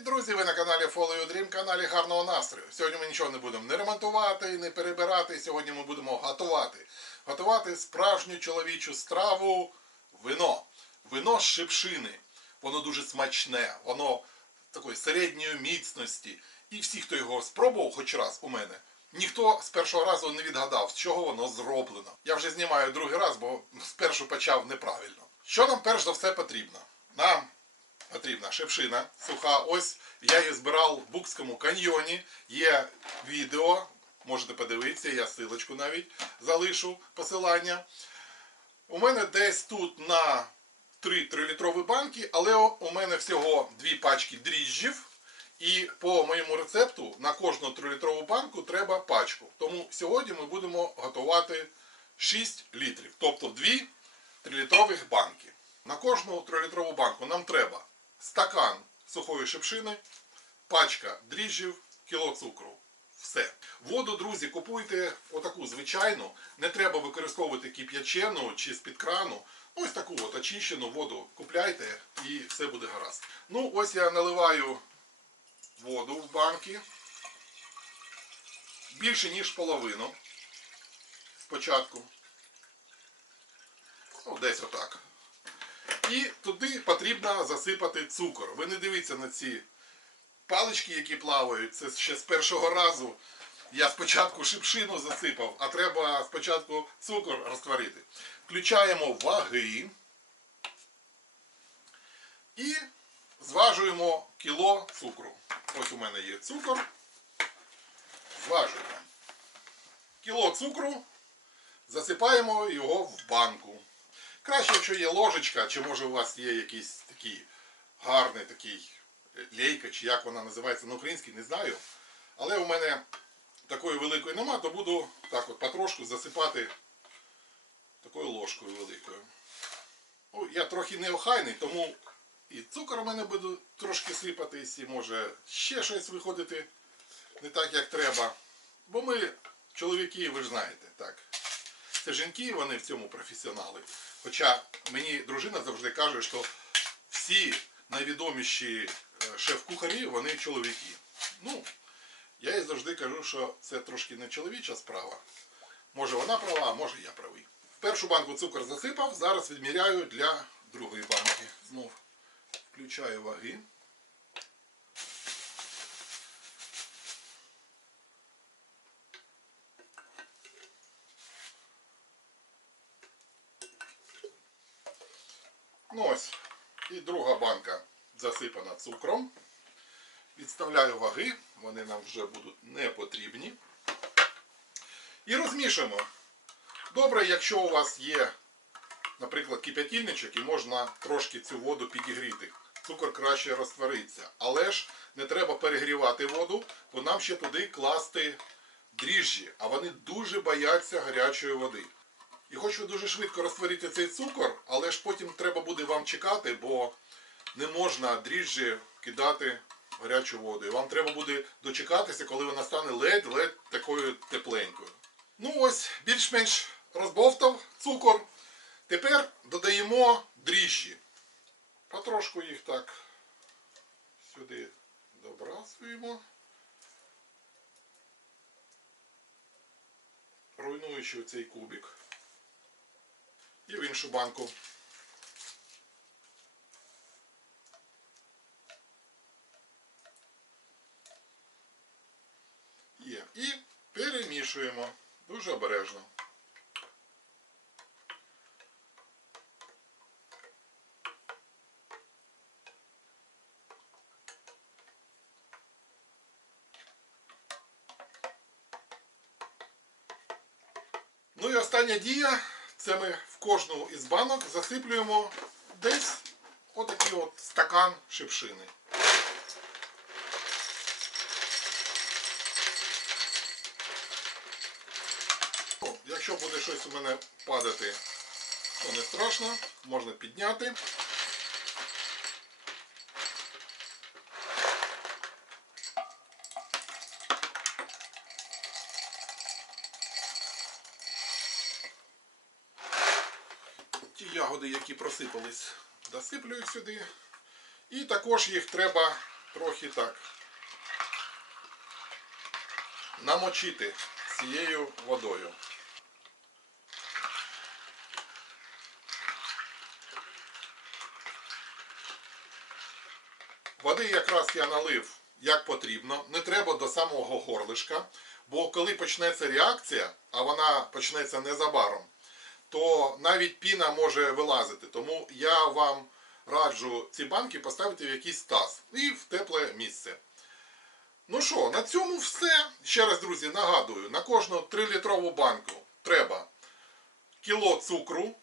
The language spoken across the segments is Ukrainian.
друзі! Ви на каналі Follow Your Dream, каналі гарного настрою. Сьогодні ми нічого не будемо не ремонтувати, не перебирати. Сьогодні ми будемо готувати. Готувати справжню чоловічу страву вино. Вино з шипшини. Воно дуже смачне, воно такої середньої міцності. І всі, хто його спробував хоч раз у мене, ніхто з першого разу не відгадав, з чого воно зроблено. Я вже знімаю другий раз, бо спершу почав неправильно. Що нам перш за все потрібно? Нам потрібна шипшина суха. Ось я її збирав в Букському каньйоні. Є відео, можете подивитися, я силочку навіть залишу посилання. У мене десь тут на 3 3-літрові банки, але у мене всього дві пачки дріжджів. І по моєму рецепту на кожну 3-літрову банку треба пачку. Тому сьогодні ми будемо готувати 6 літрів, тобто 2 3-літрових банки. На кожну 3-літрову банку нам треба стакан сухої шипшини, пачка дріжджів, кіло цукру. Все. Воду, друзі, купуйте отаку звичайну. Не треба використовувати кип'ячену чи з-під крану. Ось таку от очищену воду купляйте і все буде гаразд. Ну, ось я наливаю воду в банки. Більше, ніж половину. Спочатку. Ну, десь отак. І туди потрібно засипати цукор. Ви не дивіться на ці палички, які плавають. Це ще з першого разу. Я спочатку шипшину засипав, а треба спочатку цукор розтворити. Включаємо ваги і зважуємо кіло цукру. Ось у мене є цукор. Зважуємо. Кіло цукру, засипаємо його в банку. Краще, якщо є ложечка, чи може у вас є якийсь такий гарний такий е, лейка, чи як вона називається на українській, не знаю. Але у мене такої великої нема, то буду так от потрошку засипати такою ложкою великою. Ну, я трохи неохайний, тому і цукор у мене буде трошки сипатись, і може ще щось виходити не так, як треба. Бо ми, чоловіки, ви ж знаєте, так. Це жінки, вони в цьому професіонали. Хоча мені дружина завжди каже, що всі найвідоміші е, шеф-кухарі, вони чоловіки. Ну, я їй завжди кажу, що це трошки не чоловіча справа. Може вона права, а може я правий. Першу банку цукор засипав, зараз відміряю для другої банки. Знов включаю ваги. Ну ось, і друга банка засипана цукром. Відставляю ваги, вони нам вже будуть не потрібні. І розмішуємо. Добре, якщо у вас є, наприклад, кип'ятильничок і можна трошки цю воду підігріти. Цукор краще розтвориться. Але ж не треба перегрівати воду, бо нам ще туди класти дріжджі, а вони дуже бояться гарячої води. І хоч ви дуже швидко розтворите цей цукор, але ж потім треба буде вам чекати, бо не можна дріжджі кидати гарячу воду. І вам треба буде дочекатися, коли вона стане ледь-ледь такою тепленькою. Ну ось, більш-менш розбовтав цукор. Тепер додаємо дріжджі. Потрошку їх так сюди добрасуємо. Руйнуючи цей кубик. І в іншу банку. Є. І перемішуємо дуже обережно. Ну і остання дія. Це ми в кожну із банок засиплюємо десь отакий от стакан шипшини. Ну, Якщо буде щось у мене падати, то не страшно, можна підняти. ті ягоди, які просипались, досиплю сюди. І також їх треба трохи так намочити цією водою. Води якраз я налив як потрібно, не треба до самого горлишка, бо коли почнеться реакція, а вона почнеться незабаром, то навіть піна може вилазити. Тому я вам раджу ці банки поставити в якийсь таз і в тепле місце. Ну що, на цьому все. Ще раз, друзі, нагадую, на кожну 3-літрову банку треба кіло цукру,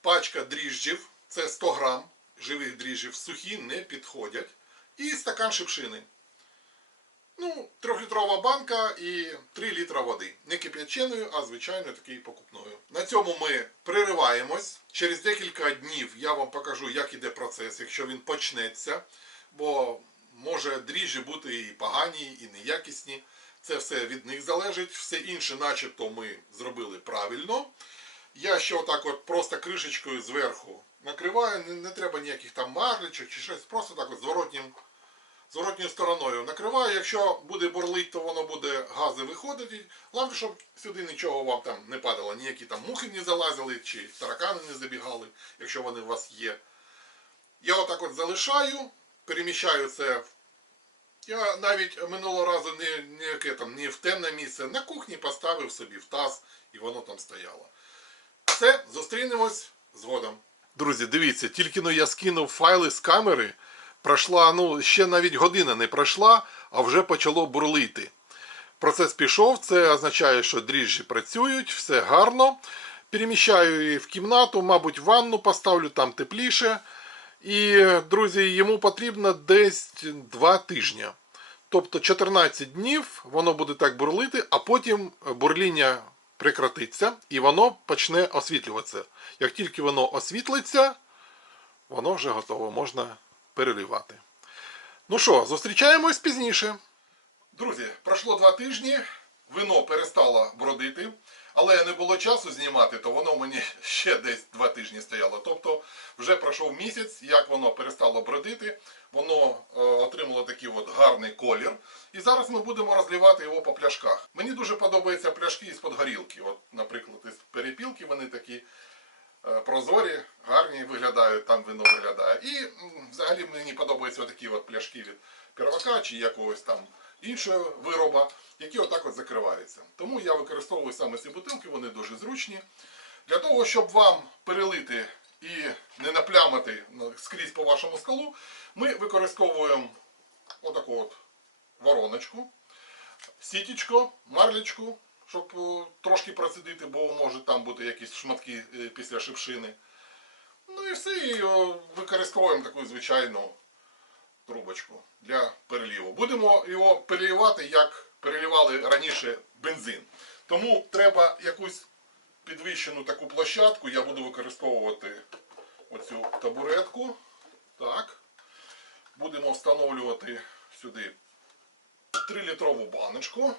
пачка дріжджів, це 100 грам живих дріжджів, сухі не підходять, і стакан шипшини. Ну, трьохлітрова банка і 3 літра води. Не кип'яченою, а звичайною такою покупною. На цьому ми пририваємось. Через декілька днів я вам покажу, як іде процес, якщо він почнеться. Бо може дріжджі бути і погані, і неякісні. Це все від них залежить. Все інше, начебто, ми зробили правильно. Я ще отак от просто кришечкою зверху накриваю. Не, не треба ніяких там марлечок чи щось. Просто так от зворотнім зворотньою стороною накриваю. Якщо буде бурлить, то воно буде гази виходити. Головне, щоб сюди нічого вам там не падало, ніякі там мухи не залазили чи таракани не забігали, якщо вони у вас є. Я отак от залишаю, переміщаю це. Я навіть минулого разу не, ніяке там, не в темне місце, на кухні поставив собі в таз і воно там стояло. Все, зустрінемось згодом. Друзі, дивіться, тільки но я скинув файли з камери. Пройшла, ну, ще навіть година не пройшла, а вже почало бурлити. Процес пішов, це означає, що дріжджі працюють, все гарно. Переміщаю її в кімнату, мабуть, ванну поставлю, там тепліше. І, друзі, йому потрібно десь 2 тижні. Тобто 14 днів воно буде так бурлити, а потім бурління прекратиться і воно почне освітлюватися. Як тільки воно освітлиться, воно вже готово, можна переливати. Ну що, зустрічаємось пізніше. Друзі, пройшло два тижні, вино перестало бродити, але не було часу знімати, то воно мені ще десь два тижні стояло. Тобто вже пройшов місяць, як воно перестало бродити, воно е, отримало такий от гарний колір. І зараз ми будемо розливати його по пляшках. Мені дуже подобаються пляшки із-под горілки. От, наприклад, із перепілки вони такі е, прозорі, гарні виглядають, там вино виглядає. І взагалі мені подобаються такі от пляшки від первака чи якогось там іншого вироба, які отак от закриваються. Тому я використовую саме ці бутилки, вони дуже зручні. Для того, щоб вам перелити і не наплямати скрізь по вашому скалу, ми використовуємо отаку от вороночку, сітечко, марлечку, щоб е, трошки процедити, бо можуть там бути якісь шматки е, після шипшини. Ну і все, і е, використовуємо таку звичайну трубочку для переліву. Будемо його перелівати, як перелівали раніше бензин. Тому треба якусь підвищену таку площадку. Я буду використовувати оцю табуретку. Так. Будемо встановлювати сюди 3-літрову баночку.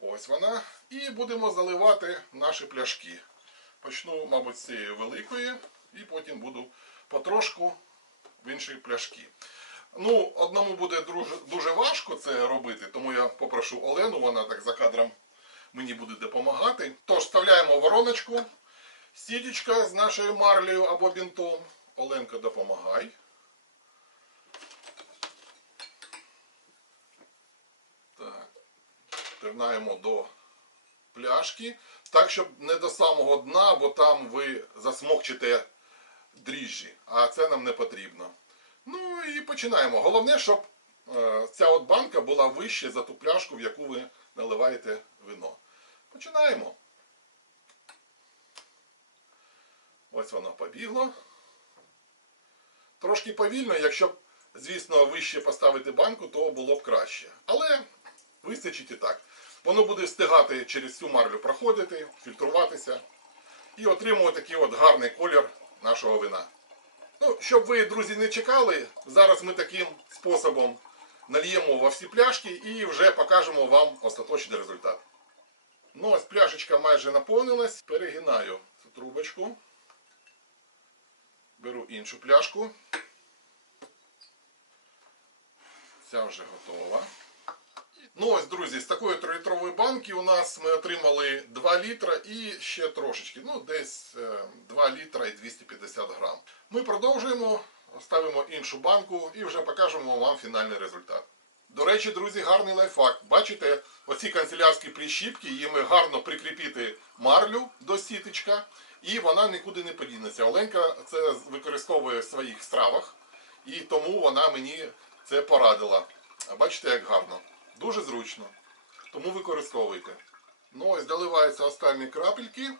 Ось вона. І будемо заливати наші пляшки. Почну, мабуть, з цієї великої, і потім буду потрошку в інші пляшки. Ну, одному буде дуже, важко це робити, тому я попрошу Олену, вона так за кадром мені буде допомагати. Тож вставляємо вороночку, сітечка з нашою марлею або бінтом. Оленка, допомагай. Так. Пірнаємо до пляшки, так, щоб не до самого дна, бо там ви засмокчите дріжджі, а це нам не потрібно. Ну і починаємо. Головне, щоб е, ця от банка була вище за ту пляшку, в яку ви наливаєте вино. Починаємо. Ось воно побігло. Трошки повільно, якщо б, звісно, вище поставити банку, то було б краще. Але вистачить і так. Воно буде встигати через цю марлю проходити, фільтруватися і отримувати такий от гарний колір нашого вина. Ну, щоб ви, друзі, не чекали, зараз ми таким способом нальємо во всі пляшки і вже покажемо вам остаточний результат. Ну, ось пляшечка майже наповнилась. Перегинаю цю трубочку. Беру іншу пляшку. Ця вже готова. Ну ось, друзі, з такої 3-літрової банки у нас ми отримали 2 літра і ще трошечки, ну десь е, 2 літра і 250 грам. Ми продовжуємо, ставимо іншу банку і вже покажемо вам фінальний результат. До речі, друзі, гарний лайфхак. Бачите, оці канцелярські прищіпки, їми гарно прикріпити марлю до сіточка, і вона нікуди не подінеться. Оленка це використовує в своїх стравах, і тому вона мені це порадила. Бачите, як гарно. Дуже зручно. Тому використовуйте. Ну ось доливаються останні крапельки.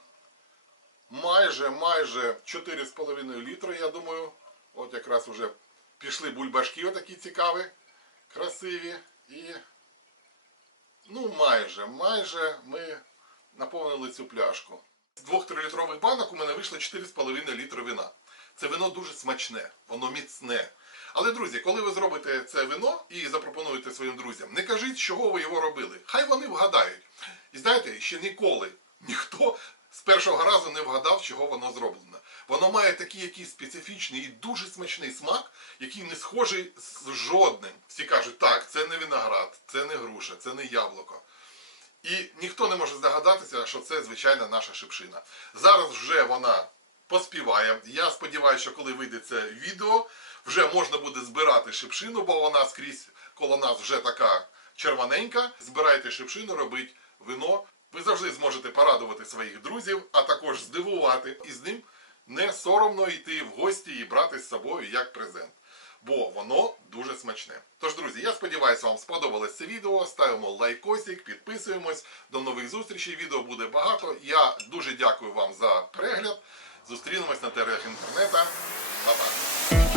Майже, майже 4,5 літри, я думаю. От якраз вже пішли бульбашки отакі цікаві, красиві. І ну майже, майже ми наповнили цю пляшку. З двох 3-літрових банок у мене вийшло 4,5 літри вина. Це вино дуже смачне, воно міцне. Але, друзі, коли ви зробите це вино і запропонуєте своїм друзям, не кажіть, чого ви його робили. Хай вони вгадають. І знаєте, ще ніколи ніхто з першого разу не вгадав, чого воно зроблено. Воно має такий якийсь специфічний і дуже смачний смак, який не схожий з жодним. Всі кажуть, так, це не виноград, це не груша, це не яблуко. І ніхто не може здогадатися, що це звичайна наша шипшина. Зараз вже вона поспіває. Я сподіваюся, що коли вийде це відео, вже можна буде збирати шипшину, бо вона скрізь коло нас вже така червоненька. Збирайте шипшину, робіть вино. Ви завжди зможете порадувати своїх друзів, а також здивувати і з ним не соромно йти в гості і брати з собою як презент. Бо воно дуже смачне. Тож, друзі, я сподіваюся, вам сподобалось це відео. Ставимо лайкосик, підписуємось. До нових зустрічей. Відео буде багато. Я дуже дякую вам за перегляд. Зустрінемось на теренах інтернету. Па-па.